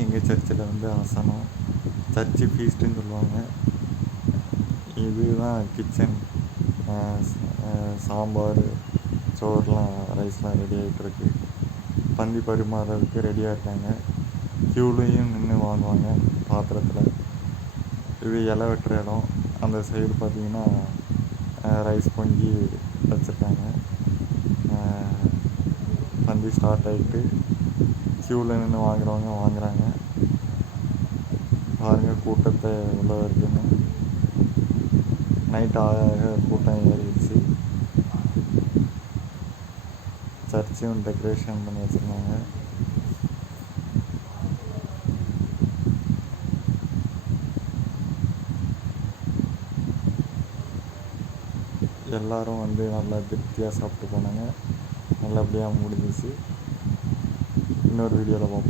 எங்கள் சர்ச்சில் வந்து ஆசனம், சர்ச்சு ஃபீஸ்ட்டுன்னு சொல்லுவாங்க. இதுதான் கிச்சன். சாம்பார், சோறுலாம், ரைஸ்லாம் ரெடி ஆகிட்டுருக்கு. பந்தி பரிமாறதுக்கு ரெடியாக இருக்காங்க. க்யூலையும் நின்று வாங்குவாங்க பாத்திரத்தில். இது இலை வெட்டுற இடம். அந்த சைடு பார்த்திங்கன்னா ரைஸ் பொங்கி வச்சுருக்காங்க. பந்தி ஸ்டார்ட் ஆகிட்டு க்யூவில் நின்று வாங்குறவங்க வாங்குகிறாங்க. பாருங்கள் கூட்டத்தை எவ்வளோ இருக்குன்னு. நைட் ஆக கூட்டம் ஏறிடுச்சு. சர்ச்சையும் டெக்கரேஷன் பண்ணி வச்சுருந்தாங்க. எல்லோரும் வந்து நல்லா திருப்தியாக சாப்பிட்டு போனாங்க. நல்லபடியாக முடிஞ்சிச்சு. இன்னொரு வீடியோவில் பார்ப்போம்.